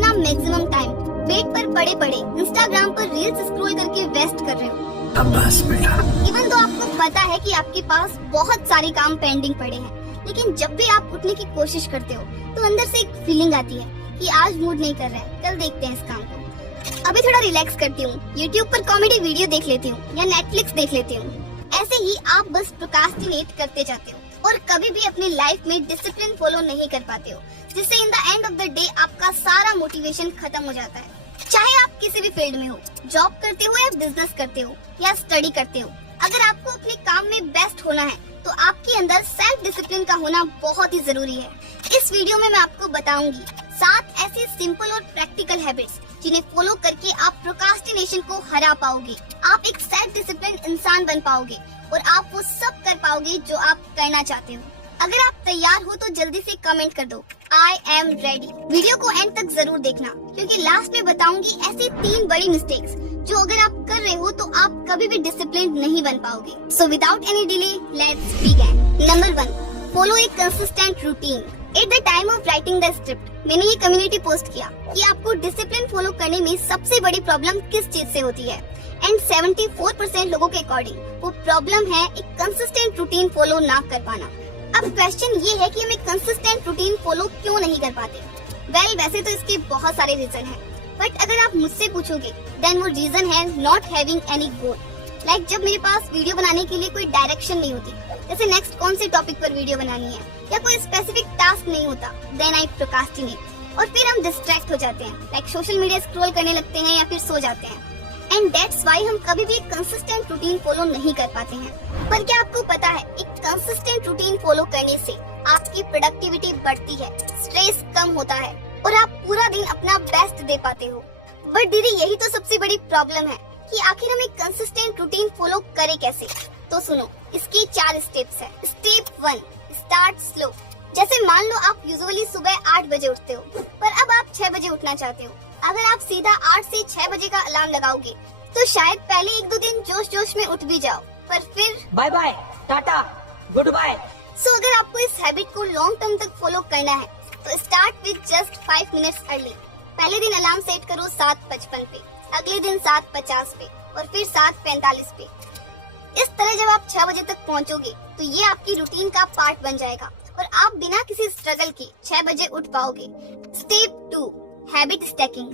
अपना maximum time bed पर पड़े पड़े इंस्टाग्राम पर रील्स स्क्रॉल करके वेस्ट कर रहे हो। बस बेटा। इवन तो आपको पता है कि आपके पास बहुत सारे काम पेंडिंग पड़े हैं, लेकिन जब भी आप उठने की कोशिश करते हो तो अंदर से एक फीलिंग आती है कि आज मूड नहीं कर रहा है, कल देखते हैं इस काम को। अभी थोड़ा रिलैक्स करती हूँ, यूट्यूब पर कॉमेडी वीडियो देख लेती हूँ या नेटफ्लिक्स देख लेती हूँ। ऐसे ही आप बस प्रोक्रास्टिनेट करते जाते हो और कभी भी अपनी लाइफ में डिसिप्लिन फॉलो नहीं कर पाते हो, जिससे in the end of the day आपका सारा मोटिवेशन खत्म हो जाता है। चाहे आप किसी भी फील्ड में हो, जॉब करते हो या बिजनेस करते हो या स्टडी करते हो, अगर आपको अपने काम में बेस्ट होना है तो आपके अंदर सेल्फ डिसिप्लिन का होना बहुत ही जरूरी है। इस वीडियो में मैं आपको बताऊंगी 7 ऐसी सिंपल और प्रैक्टिकल हैबिट्स जिन्हें फॉलो करके आप प्रोक्रास्टिनेशन को हरा पाओगे। आप एक सेल्फ डिसिप्लिन इंसान बन पाओगे और आप वो सब कर पाओगे जो आप करना चाहते हो। अगर आप तैयार हो तो जल्दी से कमेंट कर दो आई एम रेडी। वीडियो को एंड तक जरूर देखना, क्योंकि लास्ट में बताऊंगी ऐसी 3 बड़ी मिस्टेक्स जो अगर आप कर रहे हो तो आप कभी भी डिसिप्लिन नहीं बन पाओगे। So without any delay let's begin. Number 1, follow A consistent routine. At the time of writing the script मैंने ये कम्युनिटी पोस्ट किया कि आपको डिसिप्लिन फॉलो करने में सबसे बड़ी प्रॉब्लम किस चीज से होती है, एंड 74% लोगों के अकॉर्डिंग वो प्रॉब्लम है एक कंसिस्टेंट रूटीन फॉलो ना कर पाना। अब क्वेश्चन ये है कि हम एक कंसिस्टेंट रूटीन फॉलो क्यों नहीं कर पाते। वेल, वैसे तो इसके बहुत सारे रीजन हैं, बट अगर आप मुझसे पूछोगे देन वो रीजन है not having any goal. Like जब मेरे पास वीडियो बनाने के लिए कोई डायरेक्शन नहीं होती, जैसे नेक्स्ट कौन से टॉपिक पर वीडियो बनानी है या कोई स्पेसिफिक टास्क नहीं होता, देन आई प्रोक्रास्टिनेट और फिर हम डिस्ट्रैक्ट हो जाते हैं, लाइक सोशल मीडिया स्क्रॉल करने लगते हैं या फिर सो जाते हैं। एंड दैट्स व्हाई हम कभी भी कंसिस्टेंट रूटीन फॉलो नहीं कर पाते हैं। पर क्या आपको पता है, एक कंसिस्टेंट रूटीन फॉलो करने से आपकी प्रोडक्टिविटी बढ़ती है, स्ट्रेस कम होता है और आप पूरा दिन अपना बेस्ट दे पाते हो। बट दीदी यही तो सबसे बड़ी प्रॉब्लम है कि आखिर हम एक कंसिस्टेंट रूटीन फॉलो करें कैसे। तो सुनो, इसके 4 स्टेप्स हैं। Step 1, start slow. जैसे मान लो आप यूजुअली सुबह 8 बजे उठते हो, पर अब आप 6 बजे उठना चाहते हो। अगर आप सीधा 8 से 6 बजे का अलार्म लगाओगे तो शायद पहले 1-2 दिन जोश जोश में उठ भी जाओ, पर फिर bye bye, tata, goodbye. So अगर आपको इस हैबिट को लॉन्ग टर्म तक फॉलो करना है तो start with just 5 minutes early. पहले दिन अलार्म सेट करो 7:55 पे, अगले दिन 7:50 पे और फिर 7:45 पे। इस तरह जब आप 6 बजे तक पहुंचोगे तो ये आपकी रूटीन का पार्ट बन जाएगा और आप बिना किसी स्ट्रगल के 6 बजे उठ पाओगे। Step 2, habit stacking.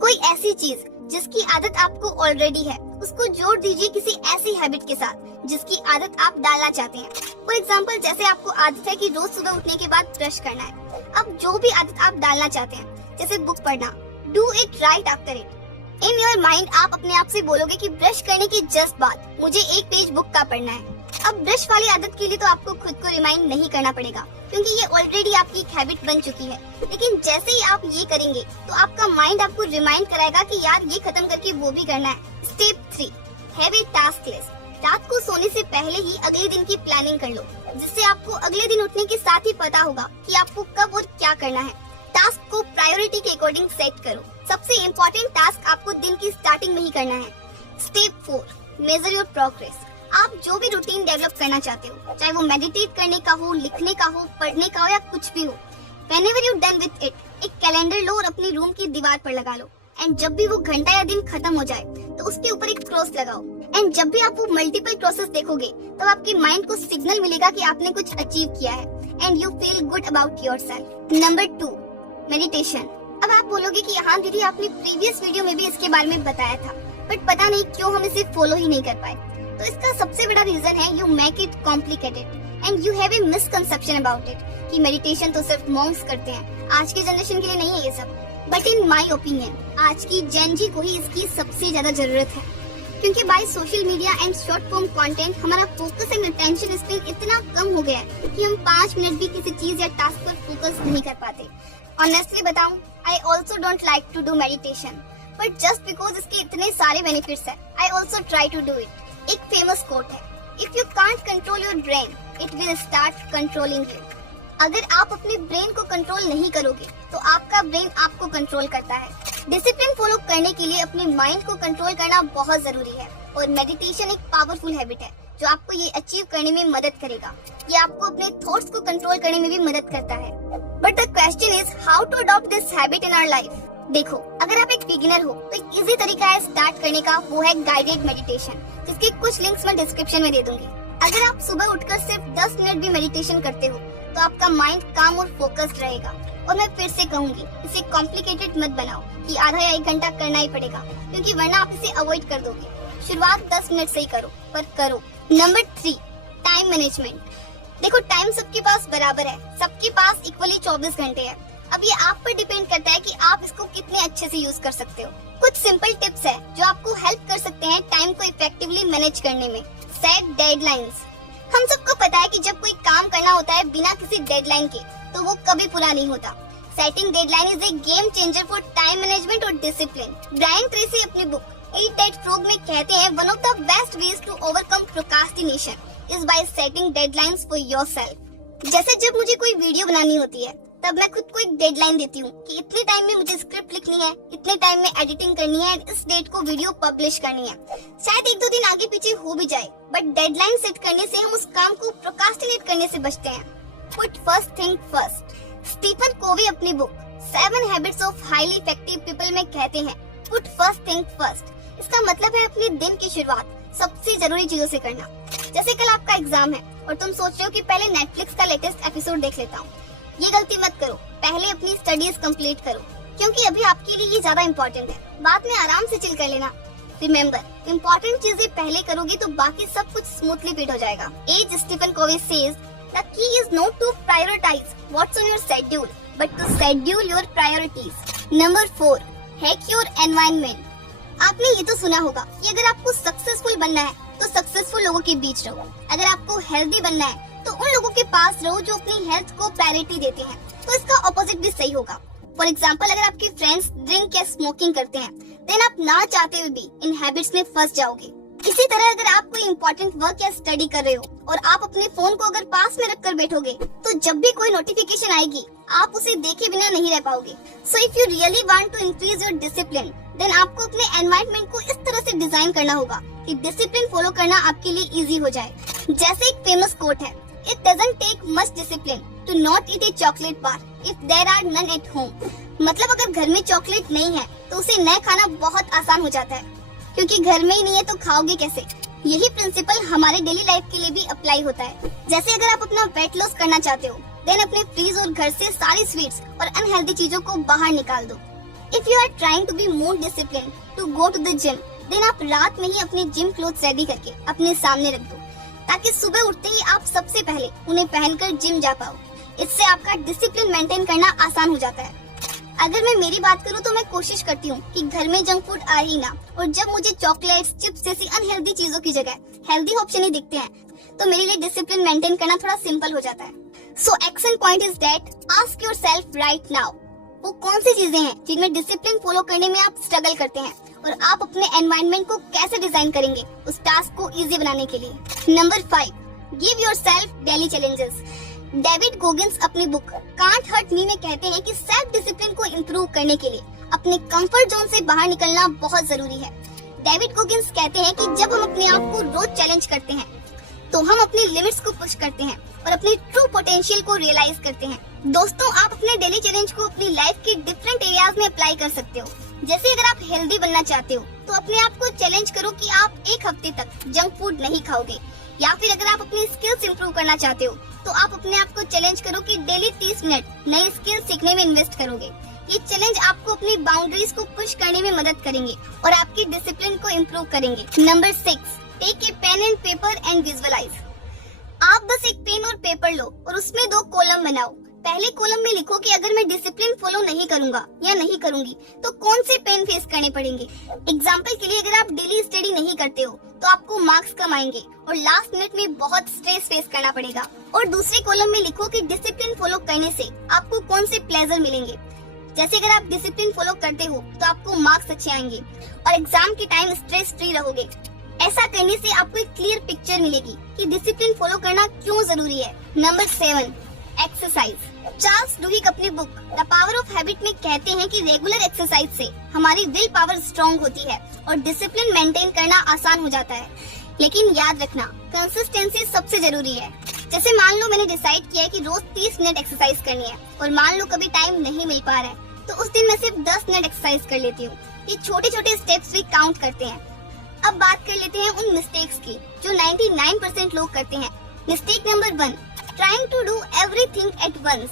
कोई ऐसी चीज जिसकी आदत आपको ऑलरेडी है, उसको जोड़ दीजिए किसी ऐसी हैबिट के साथ जिसकी आदत आप डालना चाहते हैं। फॉर एग्जाम्पल, जैसे आपको आदत है कि रोज सुबह उठने के बाद ब्रश करना है, अब जो भी आदत आप डालना चाहते हैं, जैसे बुक पढ़ना, do it right after it. In your mind आप अपने आप से बोलोगे कि ब्रश करने की जस्ट बाद मुझे 1 पेज बुक का पढ़ना है। अब ब्रश वाली आदत के लिए तो आपको खुद को रिमाइंड नहीं करना पड़ेगा, क्योंकि ये ऑलरेडी आपकी एक हैबिट बन चुकी है। लेकिन जैसे ही आप ये करेंगे तो आपका माइंड आपको रिमाइंड कराएगा कि यार ये खत्म करके वो भी करना है। Step 3, have a task list. रात को सोने से पहले ही अगले दिन की प्लानिंग कर लो, जिससे आपको अगले दिन उठने के साथ ही पता होगा कि आपको कब और क्या करना है। टास्क को प्रायोरिटी के अकॉर्डिंग सेट करो। सबसे इम्पोर्टेंट टास्क आपको दिन की स्टार्टिंग में ही करना है। Step 4, major your progress. आप जो भी रूटीन डेवलप करना चाहते हो, चाहे वो मेडिटेट करने का हो, लिखने का हो, पढ़ने का हो या कुछ भी हो, whenever you done with it, एक कैलेंडर लो और अपने रूम की दीवार पर लगा लो। एंड जब भी वो घंटा या दिन खत्म हो जाए तो उसके ऊपर एक क्रॉस लगाओ। एंड जब भी आप वो मल्टीपल क्रॉसेस देखोगे तो आपके माइंड को सिग्नल मिलेगा कि आपने कुछ अचीव किया है and you feel good about yourself. Number 2, meditation. अब आप बोलोगे कि हाँ दीदी, आपने प्रीवियस वीडियो में भी इसके बारे में बताया था, बट पता नहीं क्यों हम इसे फॉलो ही नहीं कर पाए। तो इसका सबसे बड़ा रीजन है you make it complicated and you have a misconception about it कि मेडिटेशन तो सिर्फ मॉन्क्स करते हैं, आज के जनरेशन के लिए नहीं है ये सब। बट इन माय ओपिनियन आज की जेन जी को ही इसकी सबसे ज्यादा जरूरत है, क्योंकि by social media and short form content हमारा फोकस एंड अटेंशन स्पैन इतना कम हो गया है कि हम 5 मिनट भी किसी चीज या टास्क पर फोकस नहीं कर पाते। ऑनेस्टली बताऊं, I also don't like to do meditation, but just because इसके इतने सारे बेनिफिट्स है, I also try to do it. एक फेमस कोट है, if you can't control your brain it will start controlling you. अगर आप अपने ब्रेन को कंट्रोल नहीं करोगे तो आपका ब्रेन आपको कंट्रोल करता है। डिसिप्लिन फॉलो करने के लिए अपने माइंड को कंट्रोल करना बहुत जरूरी है और मेडिटेशन एक पावरफुल हैबिट है जो आपको ये अचीव करने में मदद करेगा। ये आपको अपने थॉट्स को कंट्रोल करने में भी मदद करता है। But the question is how to adopt this habit in our life. देखो, अगर आप एक बिगिनर हो तो एक इजी तरीका है स्टार्ट करने का, वो है गाइडेड मेडिटेशन, जिसके कुछ लिंक्स मैं डिस्क्रिप्शन में दे दूंगी। अगर आप सुबह उठकर सिर्फ 10 मिनट भी मेडिटेशन करते हो तो आपका माइंड काम और फोकस्ड रहेगा। और मैं फिर से कहूंगी, इसे कॉम्प्लिकेटेड मत बनाओ कि आधा या 1 घंटा करना ही पड़ेगा, क्योंकि वरना आप इसे अवॉइड कर दोगे। शुरुआत 10 मिनट से ही करो, पर करो। Number 3, time management. देखो, टाइम सबके पास बराबर है, सबके पास इक्वली 24 घंटे है। अब ये आप पर डिपेंड करता है कि आप इसको कितने अच्छे से यूज कर सकते हो। कुछ सिंपल टिप्स है जो आपको हेल्प कर सकते हैं टाइम को इफेक्टिवली मैनेज करने में। Set deadlines. हम सबको पता है कि जब कोई काम करना होता है बिना किसी डेडलाइन के, तो वो कभी पूरा नहीं होता। Setting deadline is a game changer for time management और डिसिप्लिन। ब्रायन ट्रेसी अपनी बुक ईट दैट फ्रॉग में कहते हैं, one of the best ways to overcome procrastination is by setting deadlines for yourself. जैसे जब मुझे कोई वीडियो बनानी होती है, तब मैं खुद को एक डेडलाइन देती हूँ कि इतने टाइम में मुझे स्क्रिप्ट लिखनी है, इतने टाइम में एडिटिंग करनी है, इस डेट को वीडियो पब्लिश करनी है। शायद 1-2 दिन आगे पीछे हो भी जाए, बट डेडलाइन सेट करने से हम उस काम को प्रोक्रास्टिनेट करने से बचते हैं। Put first thing first. Stephen Covey अपनी book 7 habits of highly effective people में कहते हैं, पुट फर्स्ट थिंग फर्स्ट। इसका मतलब है अपने दिन की शुरुआत सबसे जरूरी चीजों से करना। जैसे कल आपका एग्जाम है और तुम सोच रहे हो कि पहले नेटफ्लिक्स का लेटेस्ट एपिसोड देख लेता हूँ। ये गलती मत करो, पहले अपनी स्टडीज कंप्लीट करो, क्योंकि अभी आपके लिए ये ज्यादा इम्पोर्टेंट है। बाद में आराम से चिल कर लेना। रिमेम्बर, इम्पोर्टेंट चीजें पहले करोगे तो बाकी सब कुछ स्मूथली फिट हो जाएगा। As Stephen Covey says, the key is not to prioritise what's on your schedule, but to schedule your priorities. Number 4, hack your environment. आपने ये तो सुना होगा कि अगर आपको सक्सेसफुल बनना है तो सक्सेसफुल लोगों के बीच रहो। अगर आपको हेल्दी बनना है तो उन लोगों के पास रहो जो अपनी हेल्थ को प्रायोरिटी देते हैं। तो इसका ऑपोजिट भी सही होगा। फॉर एग्जाम्पल, अगर आपके फ्रेंड्स ड्रिंक या स्मोकिंग करते हैं, देन आप ना चाहते हुए भी इन हैबिट्स में फंस जाओगे। इसी तरह अगर आप कोई इम्पोर्टेंट वर्क या स्टडी कर रहे हो और आप अपने फोन को अगर पास में रखकर बैठोगे, तो जब भी कोई नोटिफिकेशन आएगी आप उसे देखे बिना नहीं रह पाओगे। So if you really want to increase your discipline, then आपको अपने एनवायरनमेंट को इस तरह से डिजाइन करना होगा कि डिसिप्लिन फॉलो करना आपके लिए इजी हो जाए। जैसे एक फेमस कोट है, it doesn't take much discipline to not eat a chocolate bar if there are none at home. मतलब अगर घर में चॉकलेट नहीं है तो उसे न खाना बहुत आसान हो जाता है, क्योंकि घर में ही नहीं है तो खाओगे कैसे। यही प्रिंसिपल हमारे डेली लाइफ के लिए भी अप्लाई होता है। जैसे अगर आप अपना वेट लॉस करना चाहते हो, देन अपने फ्रीज और घर से सारी स्वीट्स और अनहेल्दी चीजों को बाहर निकाल दो। If you are trying to be more discipline to go to the gym, then आप रात में ही अपने जिम क्लोथ्स रेडी करके अपने सामने रख दो, ताकि सुबह उठते ही आप सबसे पहले उन्हें पहनकर जिम जा पाओ। इससे आपका डिसिप्लिन मेंटेन करना आसान हो जाता है। अगर मैं मेरी बात करूं तो मैं कोशिश करती हूं कि घर में जंक फूड आ ही ना, और जब मुझे चॉकलेट्स, चिप्स जैसी अनहेल्दी चीजों की जगह हेल्दी ऑप्शन ही दिखते हैं, तो मेरे लिए डिसिप्लिन मेंटेन करना थोड़ा सिंपल हो जाता है। So action point is that ask yourself right now, वो कौन सी चीजें हैं जिनमें डिसिप्लिन फॉलो करने में आप स्ट्रगल करते हैं, और आप अपने एनवायरनमेंट को कैसे डिजाइन करेंगे उस टास्क को इजी बनाने के लिए। Number 5, give yourself daily challenges. David Goggins अपनी बुक कांट हर्ट मी में कहते हैं कि सेल्फ डिसिप्लिन को इम्प्रूव करने के लिए अपने कंफर्ट जोन से बाहर निकलना बहुत जरूरी है। डेविड गोगिंस कहते हैं कि जब हम अपने आप को रोज चैलेंज करते हैं, तो हम अपनी लिमिट्स को पुश करते हैं और अपने ट्रू पोटेंशियल को रियलाइज करते हैं। दोस्तों, आप अपने डेली चैलेंज को अपनी लाइफ के डिफरेंट एरियाज में अप्लाई कर सकते हो। जैसे अगर आप हेल्दी बनना चाहते हो, तो अपने आप को चैलेंज करो कि आप 1 हफ्ते तक जंक फूड नहीं खाओगे। या फिर अगर आप अपनी स्किल्स इंप्रूव करना चाहते हो, तो आप अपने आप को चैलेंज करो कि डेली 30 मिनट नई स्किल सीखने में इन्वेस्ट करोगे। ये चैलेंज आपको अपनी बाउंड्रीज को पुश करने में मदद करेंगे और आपकी डिसिप्लिन को इम्प्रूव करेंगे। Number 6, take a pen and paper and visualise. आप बस एक पेन और पेपर लो और उसमें 2 कॉलम बनाओ। पहले कॉलम में लिखो कि अगर मैं डिसिप्लिन फॉलो नहीं करूंगा या नहीं करूंगी तो कौन से पेन फेस करने पड़ेंगे। एग्जाम्पल के लिए, अगर आप डेली स्टडी नहीं करते हो तो आपको मार्क्स कम आएंगे और लास्ट मिनट में बहुत स्ट्रेस फेस करना पड़ेगा। और दूसरे कॉलम में लिखो कि डिसिप्लिन फॉलो करने से आपको कौन से प्लेजर मिलेंगे। जैसे अगर आप डिसिप्लिन फॉलो करते हो तो आपको मार्क्स अच्छे आएंगे और एग्जाम के टाइम स्ट्रेस फ्री रहोगे। ऐसा करने से आपको एक क्लियर पिक्चर मिलेगी कि डिसिप्लिन फॉलो करना क्यों जरूरी है। Number 7, exercise. चार्ल्स डुहिक अपनी book the power of habit में कहते हैं कि रेगुलर एक्सरसाइज से हमारी विल पावर स्ट्रॉन्ग होती है और डिसिप्लिन मेंटेन करना आसान हो जाता है। लेकिन याद रखना, कंसिस्टेंसी सबसे जरूरी है। जैसे मान लो मैंने डिसाइड किया है कि रोज 30 मिनट एक्सरसाइज करनी है और मान लो कभी टाइम नहीं मिल पा रहा है, तो उस दिन मैं सिर्फ 10 मिनट एक्सरसाइज कर लेती हूँ। ये छोटे छोटे स्टेप्स भी काउंट करते हैं। अब बात कर लेते हैं उन मिस्टेक्स की जो 99% लोग करते हैं। Mistake number 1, trying to do everything at once.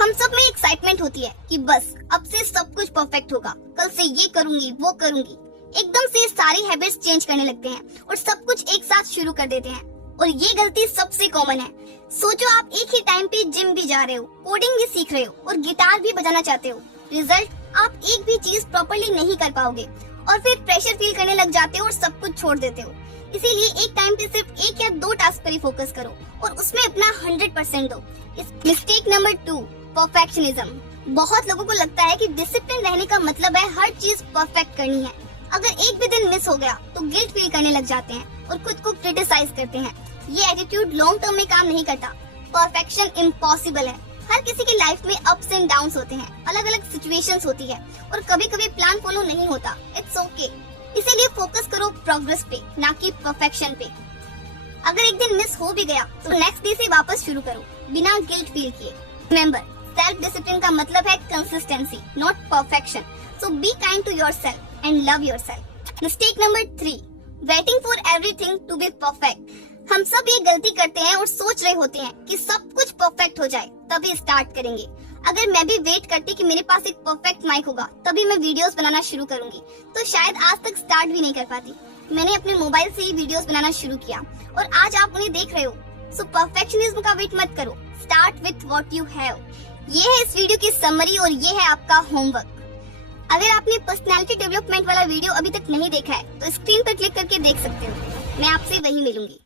हम सब में एक्साइटमेंट होती है कि बस अब से सब कुछ परफेक्ट होगा, कल से ये करूंगी वो करूंगी। एकदम से सारी हैबिट्स चेंज करने लगते हैं और सब कुछ एक साथ शुरू कर देते हैं, और ये गलती सबसे कॉमन है। सोचो आप एक ही टाइम पे जिम भी जा रहे हो, कोडिंग भी सीख रहे हो और गिटार भी बजाना चाहते हो। रिजल्ट, आप एक भी चीज प्रॉपर्ली नहीं कर पाओगे और फिर प्रेशर फील करने लग जाते हो और सब कुछ छोड़ देते हो। इसीलिए एक टाइम पे सिर्फ 1 या 2 टास्क पर ही फोकस करो और उसमें अपना 100% दो। Mistake number 2, perfectionism. बहुत लोगों को लगता है कि डिसिप्लिन रहने का मतलब है हर चीज परफेक्ट करनी है। अगर एक भी दिन मिस हो गया तो गिल्ट फील करने लग जाते हैं और खुद को क्रिटिसाइज करते हैं। ये एटीट्यूड लॉन्ग टर्म में काम नहीं करता। परफेक्शन इम्पॉसिबल है। हर किसी की लाइफ में अप्स एंड डाउन्स होते हैं, अलग अलग सिचुएशंस होती है और कभी कभी प्लान फॉलो नहीं होता। It's okay. इसीलिए फोकस करो प्रोग्रेस पे, ना कि परफेक्शन पे। अगर एक दिन मिस हो भी गया तो नेक्स्ट डे से वापस शुरू करो बिना गिल्ट फील किए। रिमेंबर, सेल्फ डिसिप्लिन का मतलब है consistency, not perfection. So be kind to yourself and love yourself. Mistake number 3, waiting for everything to be perfect. हम सब ये गलती करते हैं और सोच रहे होते हैं कि सब कुछ परफेक्ट हो जाए तभी स्टार्ट करेंगे। अगर मैं भी वेट करती कि मेरे पास एक परफेक्ट माइक होगा तभी मैं वीडियोस बनाना शुरू करूंगी तो शायद आज तक स्टार्ट भी नहीं कर पाती। मैंने अपने मोबाइल से ही वीडियोस बनाना शुरू किया और आज आप उन्हें देख रहे हो। सो परफेक्शनिज्म का वेट मत करो, start with what you have. ये है इस वीडियो की समरी और ये है आपका होमवर्क। अगर आपने पर्सनालिटी डेवलपमेंट वाला वीडियो अभी तक नहीं देखा है तो स्क्रीन पर क्लिक करके देख सकते हो। मैं आपसे वहीं मिलूंगी।